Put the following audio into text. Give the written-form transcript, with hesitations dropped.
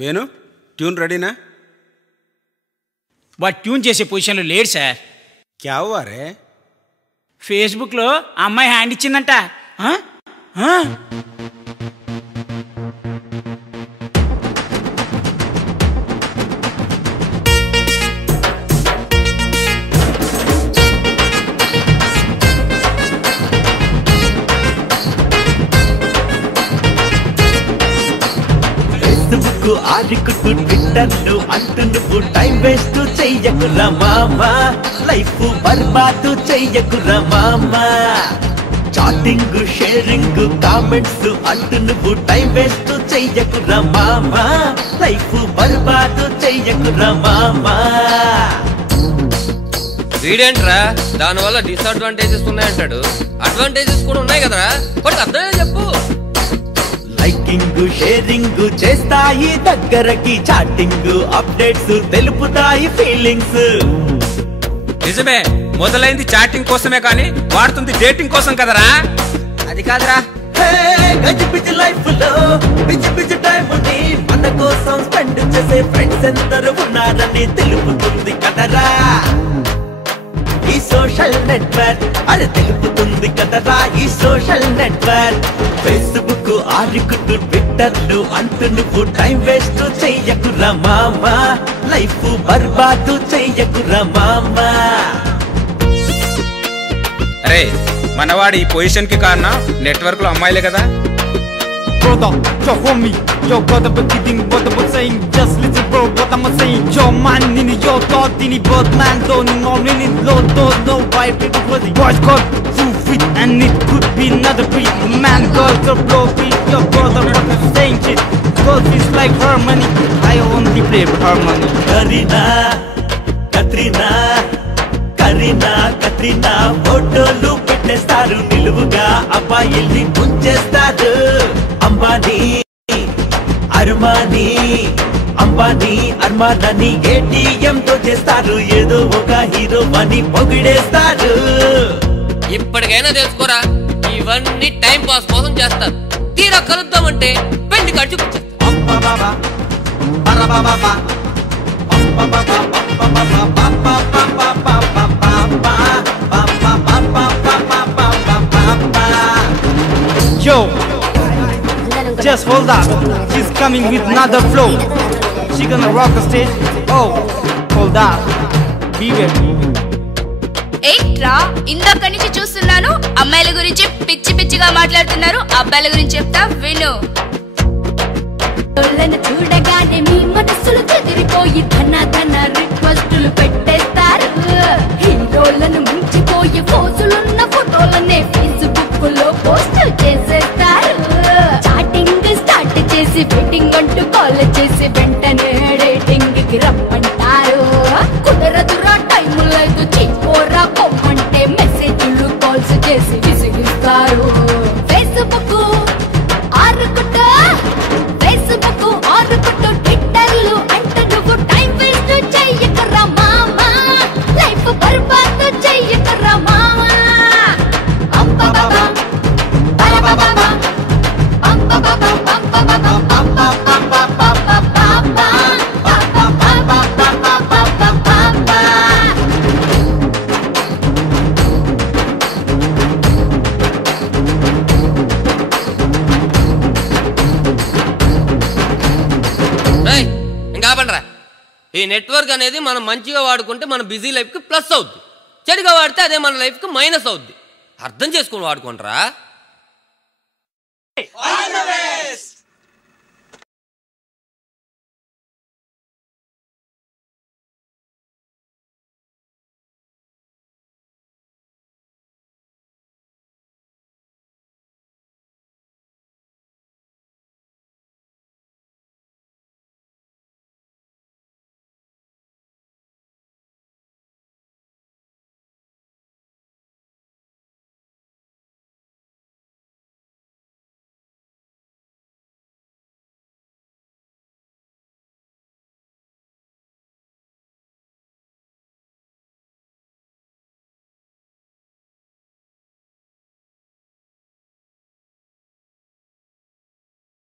Venu tune రెడీనా? వాడు tune చేసే పొజిషన్లో లేడు సార్. క్యా హువా రే? ఫేస్బుక్లో అమ్మాయి హ్యాండ్ ఇచ్చిందంట. ఆరికుట్టు ట్విట్టర్లు అంటూ నువ్వు టైం వేస్ట్ చెయ్యకురా మామా, లైఫ్ బర్బాదు చెయ్యకురా మామా. చాటింగ్ షేరింగ్ కామెంట్స్ అంటూ నువ్వు టైం వేస్ట్ చెయ్యకురా మామా, లైఫ్ బర్బాదు చెయ్యకురా మామా. వీడేంట్రా దానివల్ల డిసడ్వాంటేజెస్ ఉన్నాయంటాడు, అడ్వాంటేజెస్ కూడా ఉన్నాయి కదరా, బట్ అర్థమే చెప్పు. లైకింగ్ షేరింగ్ చేస్తాయి దగ్గరకి, చాటింగ్ అప్డేట్స్ తెలుపుతాయి ఫీలింగ్స్. నిజమే, మొదలైంది చాటింగ్ కోసమే కానీ వాడుతుంది డేటింగ్ కోసం కదరా. అది కాదురా, గజిబిజి లైఫ్ లో బిజి బిజి టైం ని మన కోసం స్పెండ్ చేసే ఫ్రెండ్స్ ఎందరు ఉన్నారని తెలుపుతుంది కదరా ఈ సోషల్ నెట్వర్క్. అది తెలుపుతుంది కదరా ఈ సోషల్ నెట్వర్క్. ఫేస్బుక్ ఆరికుట్టు ట్విట్టర్లు అంటూ నువ్వు టైం వేస్ట్ చెయ్యకురా మామా, లైఫ్ బర్బాదు చెయ్యకురా మామా. అరే మనవాడి ఈ పొజిషన్ కి కారణం నెట్వర్క్ లో అమ్మాయిలే కదా. Brother, yo homie, yo brother but kidding what I'm saying, just listen bro what I'm saying. Yo man in your thought in but man don't know really don't know why people was boys got 2 feet and it could be another breed. Man girls are blow beat, your brother what I'm saying shit, cause it's like harmony, I only play harmony. Kareena Katrina Kareena Katrina ఫోటోలు పెట్టేస్తారు, నిలువుగా అబ్బాయిల్ని ముంచేస్తారు. Ambani Armani Ambani Armani ATM తో చేస్తారు, ఏదో ఒక hero అని పొగిడేస్తారు. ఇప్పటికైనా తెలుసుకోరా, ఇవన్నీ టైం పాస్ కోసం చేస్తారు, తీరా కలుద్దామంటే పెండి ఖర్చు. Yo, just hold up, she's coming with another flow, she gonna rock the stage. Oh, hold up, beware. ఏంట్రా ఇందాక నుంచి చూస్తున్నాను, అమ్మాయిల గురించి పిచ్చి పిచ్చిగా మాట్లాడుతున్నారు, అబ్బాయిల గురించి చెప్తా విను. చూడగానే మీ మనసులు చెదిరిపోయి ధన ధన రిక్వెస్టులు పెట్టేస్తారు, హీరోలను మించిపోయి ఫోజులున్న ఫోటోలనే ఫేస్బుక్ లో పోస్ట్ చేసేస్తారు. చాటింగ్ స్టార్ట్ చేసి వెయిటింగ్ అంటూ కాల్ చేసి వెంటనే డేటింగ్ కి రమ్మంటారు. కుదరదురా టైం లేదు చేసుకోరా పొమ్మంటే మెసేజ్లు కాల్స్ చేసి విసిగిస్తారు. ఫేస్బుక్ ఆరుకుట ఫేస్బుక్ ఆరుకుట ట్విట్టర్లు అంటే నువ్వు టైం వేస్ట్ చెయ్యకురా మామా, లైఫ్ బర్బాద్ చెయ్యకురా మామా. ఇంకా ఆపండిరా, ఈ నెట్వర్క్ అనేది మనం మంచిగా వాడుకుంటే మన బిజీ లైఫ్ కి ప్లస్ అవుద్ది, చెడుగా వాడితే అదే మన లైఫ్ కి మైనస్ అవుద్ది. అర్థం చేసుకుని వాడుకుంటారా.